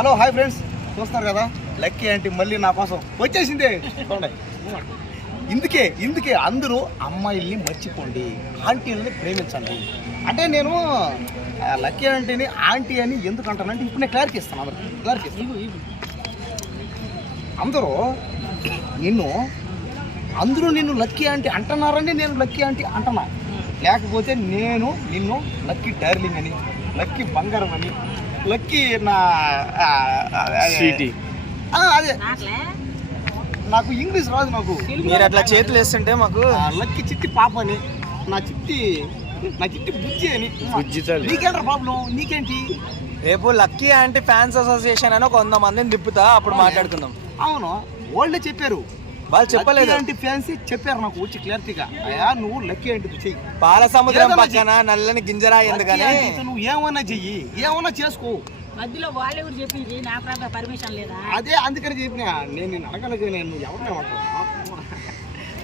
Hello hi friends. చూస్తున్నారు కదా? Lucky aunty మళ్ళీ నా కోసం వచ్చేసిందే. చూడండి. ఇందుకే ఇందుకే అందరూ అమ్మాయిల్ని మర్చిపోండి ఆంటీలని ప్రేమించండి. అంటే నేను లక్కీ ఆంటీని ఆంటీ అని ఎందుకు అంటానంటే ఇప్పుడు నేను క్లారిటీ ఇస్తాను అందరికి. క్లారిటీ ఇస్తాను. అందరూ నిన్ను అందరూ నిన్ను లక్కీ ఆంటీ అంటున్నారని నేను లక్కీ ఆంటీ అంటున్నా. లేకపోతే నేను నిన్ను లక్కీ డార్లింగ్ అని లక్కీ బంగారం అని లక్కీ నా అదే. స్వీటీ. ఆ, అదే. నాకు ఇంగ్లీష్ రాదు నాకు. మీరు అట్లా చేతులు వేస్తుంటే మాకు లక్కీ చిట్టి పాప అని నా చిట్టి నా చిట్టి బుజ్జి అని. బుజ్జి. నీకేంట్రా ప్రాబ్లం నీకేంటి? రేపు లక్కీ యాంటీ ఫ్యాన్స్ అసోసియేషన్ అని కొంత మందిని తిప్పుతా అప్పుడు మాట్లాడుకుందాం. అవును. వాళ్ళే చెప్పారు. వాళ్ళు చెప్పలేదు. అంటే ఫ్యాన్సీ చెప్పారు నాకు వచ్చి క్లారిటీగా. అయ్యా నువ్వు లక్కీ అంటే చెయ్యి. పాల సముద్రం పక్కన నల్లని గింజరా ఎందుకని? నువ్వు? ఏమన్నా చెయ్యి. ఏమన్నా చేసుకో. మధ్యలో వాళ్ళు చెప్పింది నా ప్రాంత పర్మిషన్ లేదా? అదే అందుకని చెప్పిన. నేను నిన్ను అడగలేదు నేను ఎవరిని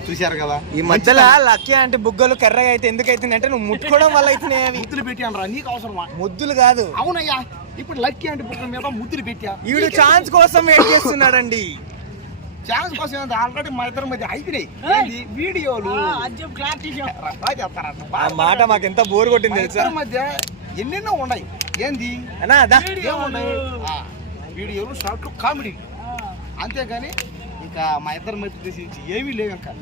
చూశారు కదా? ఈ మధ్యలో లక్కీ యాంటీ బుగ్గలు కర్రగా అయితే ఎందుకు అవుతుంది నువ్వు ముట్టుకోవడం వల్ల అవుతున్నాయి అవి. ముద్దులు పెట్టి అనరా నీకు అవసరమా? ముద్దులు కాదు. అవునయ్యా ఇప్పుడు లక్కీ అంటే బుక్ మీద ముద్దులు పెట్టా ఈవిడ ఛాన్స్ కోసం వెయిట్ చేస్తున్నాడండి. ఛాన్స్ కోసం ఆల్రెడీ మా ఇద్దరి మధ్య అయిపోయినాయి. ఏంది? వీడియోలు. అజ్జం క్లారిటీ చెప్పు. బాగా చెప్తారంట ఆ మాట మాకు ఎంత బోర్ కొట్టింది మా తెలుసా? ఇద్దరి మధ్య ఎన్నెన్నో ఉన్నాయి. ఏంది? అన్నా దా. ఏమున్నాయి ఆ, వీడియోలు షార్ట్లు కామెడీ అంతేగాని ఇంకా మా ఇద్దరి మధ్య తీసి ఏమీ లేవు ఇంకా.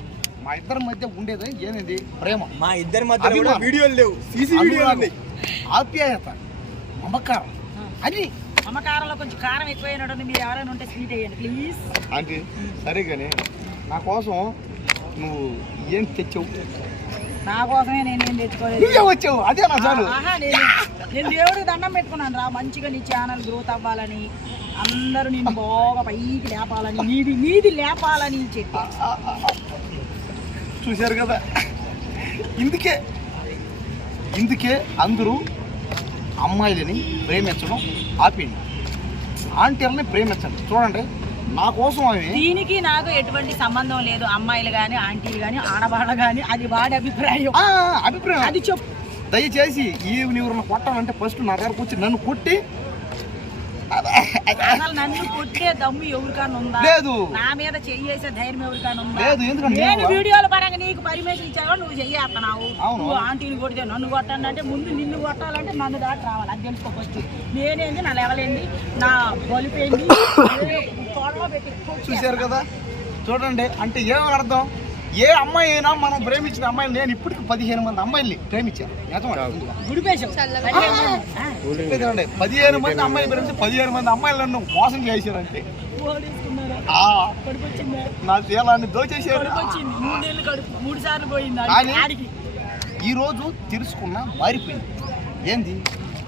మా ఇద్దరి మధ్య ఉండేది ఏమైంది ప్రేమ. మా ఇద్దరి మధ్య అభిమానం. వీడియోలు లేవు. సీసీ వీడియోలు ఉన్నాయి. ఆప్యాయత. మమకారం. అమ్మకారంలో కొంచెం కారం ఎక్కువైనట్టుంది మీరు ఎవరైనా ఉంటే స్వీట్ వేయండి ప్లీజ్. అంటే సరే కానీ నా కోసం నువ్వు ఏం తెచ్చావు? నా కోసమే నేను తెచ్చుకోలేదు. నువ్వే వచ్చావు అదే నా చాలు. ఆహా, నేను నేను దేవుడికి దండం పెట్టుకున్నాను రా. మంచిగా నీ ఛానల్ గ్రోత్ అవ్వాలని అందరూ నేను బాగా పైకి లేపాలని నీది నీది లేపాలని చెప్పి. చూశారు కదా? ఇందుకే ఇందుకే అందరూ అమ్మాయిలని ప్రేమించడం ఆపిండి. ఆంటీలని ప్రేమించండి. చూడండి నా కోసం అవి దీనికి నాకు ఎటువంటి సంబంధం లేదు. అమ్మాయిలు కానీ ఆంటీలు కానీ ఆడవాళ్ళు కానీ అది వాడి అభిప్రాయం. ఆ, అభిప్రాయం. అది చెప్పు. దయచేసి ఈ ఎవరిని కొట్టాలంటే ఫస్ట్ నా దగ్గరకు వచ్చి నన్ను కొట్టి నన్ను కొట్టే దమ్ము ఎవరికైనా ఉందా? లేదు. నా మీద చెయ్యేసే ధైర్యం ఎవరికైనా ఉందా? లేదు, ఎందుకంటే నేను వీడియోల పరంగా నీకు పర్మిషన్ ఇచ్చావా నువ్వు చెయ్యేస్తున్నావు. నువ్వు ఆంటీని కొడితే నన్ను కొట్టండి అంటే ముందు నిన్ను కొట్టాలంటే నన్ను దాటి రావాలి. అది తెలుసుకో ఫస్ట్ నేనేంది? నా లెవెల్ ఏంది? నా బలిపోయింది. చూశారు కదా? చూడండి. అంటే ఏమని అర్థం? ఏ అమ్మాయి అయినా మనం ప్రేమించిన అమ్మాయిలు నేను ఇప్పటికి పదిహేను మంది అమ్మాయిల్ని ప్రేమించాను. నిజమా? గుడిపేశావు పదిహేను మంది. అమ్మాయిలు ప్రేమించి పదిహేను మంది అమ్మాయిలు నన్ను మోసం చేశారంటే. నా సార్లు పోయింది కానీ- ఆడికి- ఆడికి ఈ రోజు తెలుసుకున్న మారిపోయింది. ఏంది?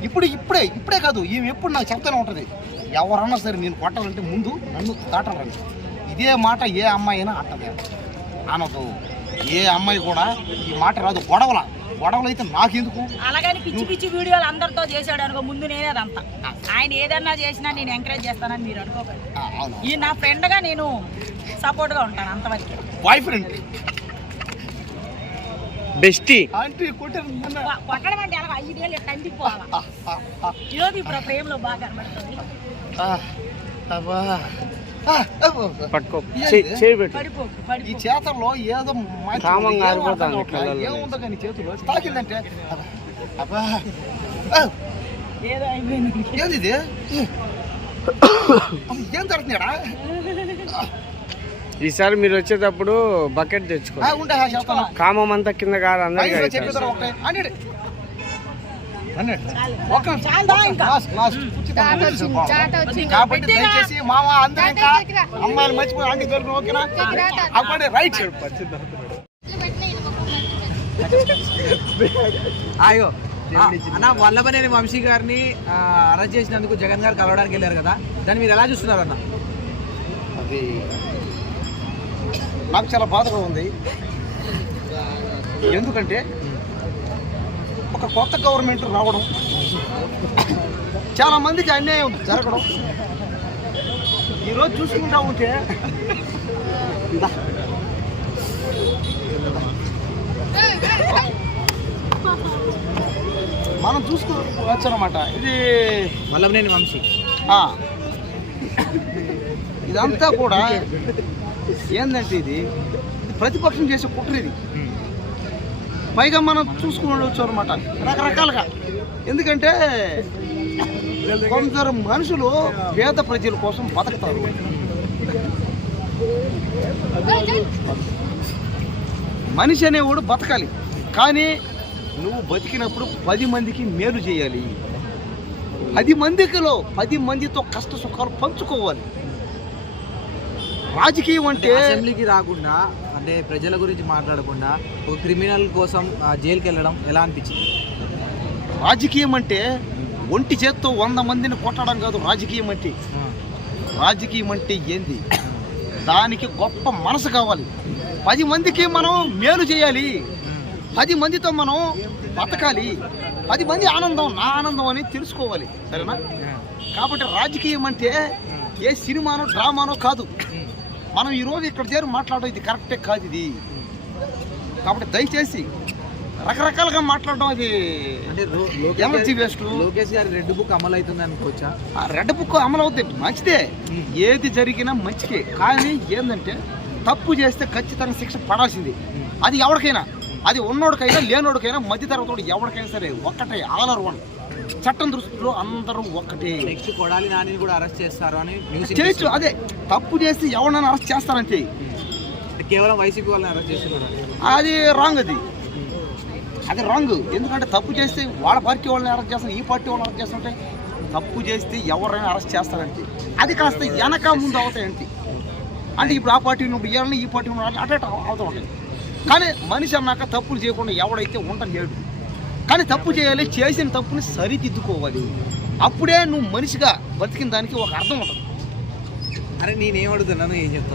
ఇప్పుడు ఇప్పుడే ఇప్పుడే కాదు ఈమె ఎప్పుడు నాకు చెప్తూనే ఉంటుంది. ఎవరన్నా సరే నేను కొట్టాలంటే ముందు నన్ను దాటాలండి ఇదే మాట ఏ అమ్మాయి అయినా అంటది అనదు ఏ అమ్మాయి కూడా ఈ మాట రాదు. గొడవల. గొడవలు అయితే నాకెందుకు? అలాగని పిచ్చి పిచ్చి వీడియోలు అందరితో చేశాడు అనుకో ముందు నేనే అదంతా. ఆయన ఏదన్నా చేసినా నేను ఎంకరేజ్ చేస్తానని మీరు అనుకోకండి. ఈ నా ఫ్రెండ్గా నేను సపోర్ట్గా ఉంటాను అంతవరకు. Boyfriend bestie. కొ- కొట్టడం అంటే అలా ఐదేళ్ళు తండ్రికి పోవాలా? ఈరోజు ఇప్పుడు ఆ ప్రేమలో బాగా కనబడుతుంది. అబ్బా. ఆ, అబ్బో. పట్టుకో? చేయబెట్టు ఈ చేతల్లో ఏదో కామంగా. ఏముందో కానీ చేతులు తాకిందంటే అబ్బా, ఏదో ఇది ఏం జరుగుతున్నాడా? ఈసారి మీరు వచ్చేటప్పుడు బకెట్ తెచ్చుకో. కామం అంతా కింద కాదు అందరికీ కాబట్టి దయచేసి మామ అందరూ ఇంకా అమ్మాయిలు మర్చిపోయి దొరికిన ఓకేనా? అప్పుడే రైట్ అయ్యో. అన్న వల్లభనేని వంశీ గారిని అరెస్ట్ చేసినందుకు జగన్ గారు కలవడానికి వెళ్ళారు కదా. దాన్ని మీరు ఎలా చూస్తున్నారు అన్న? అది నాకు చాలా బాధగా ఉంది. ఎందుకంటే ఒక కొత్త గవర్నమెంట్ రావడం చాలా మందికి అన్యాయం జరగడం. ఈరోజు చూసుకుంటా ఉంటే. మనం చూసుకోవచ్చు అనమాట ఇది వల్లభనేని వంశీ. ఇదంతా కూడా ఏంటంటే ఇది ఇది ప్రతిపక్షం చేసే కుట్ర ఇది. పైగా మనం చూసుకోవచ్చు అనమాట రకరకాలుగా. ఎందుకంటే కొందరు మనుషులు పేద ప్రజల కోసం బతుకుతారు. మనిషి అనేవాడు బతకాలి. కానీ నువ్వు బతికినప్పుడు పది మందికి మేలు చేయాలి. పది మందికిలో పది మందితో కష్ట సుఖాలు పంచుకోవాలి. రాజకీయం అంటే అసెంబ్లీకి రాకుండా అంటే ప్రజల గురించి మాట్లాడకుండా ఒక క్రిమినల్ కోసం ఆ, జైలుకి వెళ్ళడం ఎలా అనిపించింది? రాజకీయం అంటే ఒంటి చేత్తో వంద మందిని కొట్టడం కాదు రాజకీయం అంటే. రాజకీయం అంటే ఏంది? దానికి గొప్ప మనసు కావాలి. పది మందికి మనం మేలు చేయాలి. పది మందితో మనం బతకాలి. పది మంది ఆనందం నా ఆనందం అని తెలుసుకోవాలి. సరేనా? కాబట్టి రాజకీయం అంటే ఏ సినిమానో డ్రామానో కాదు. మనం ఈరోజు ఇక్కడ చేరి మాట్లాడడం ఇది కరెక్టే కాదు ఇది. కాబట్టి దయచేసి రకరకాలుగా మాట్లాడడం అది లోకేష్ వేస్ట్. లోకేష్ గారి రెడ్ బుక్ అమలు అవుతుంది అనుకోవచ్చా? ఆ రెడ్ బుక్ అమలు అవుతుంది మంచిదే ఏది జరిగినా మంచికే. కానీ ఏంటంటే తప్పు చేస్తే ఖచ్చితంగా శిక్ష పడాల్సింది. అది ఎవరికైనా. అది ఉన్నోడికైనా లేనోడికైనా మధ్యతరగతి ఎవరికైనా సరే ఒక్కటే ఆలర్ వన్ చట్టం దృష్టిలో అందరూ ఒక్కటే. నెక్స్ట్ కొడాలి నానిని కూడా అరెస్ట్ చేస్తారు అని చేయొచ్చు. అదే తప్పు చేసి ఎవరినైనా అరెస్ట్ చేస్తారంటే. కేవలం వైసీపీ వాళ్ళని అరెస్ట్ చేస్తున్నారు? అది రాంగ్ అది. అది రాంగ్ ఎందుకంటే తప్పు చేస్తే వాళ్ళ పార్టీ వాళ్ళని అరెస్ట్ చేస్తారు ఈ పార్టీ వాళ్ళని అరెస్ట్ చేస్తుంటే తప్పు చేస్తే ఎవరైనా అరెస్ట్ చేస్తారంటే. అది కాస్త వెనక ముందు అవుతాయంటే. అంటే ఇప్పుడు ఆ పార్టీ నువ్వు ఇవ్వాలని ఈ పార్టీ నువ్వు అటే అవుతూ ఉంటాయి. కానీ మనిషి అన్నాక తప్పులు చేయకుండా ఎవడైతే ఉండలేడు కానీ తప్పు చేయాలి చేసిన తప్పుని సరిదిద్దుకోవాలి. అప్పుడే నువ్వు మనిషిగా బతికిన దానికి ఒక అర్థం ఉంటుంది. అరే నేనేం అడుగుతున్నాను ఏం చెప్తాను?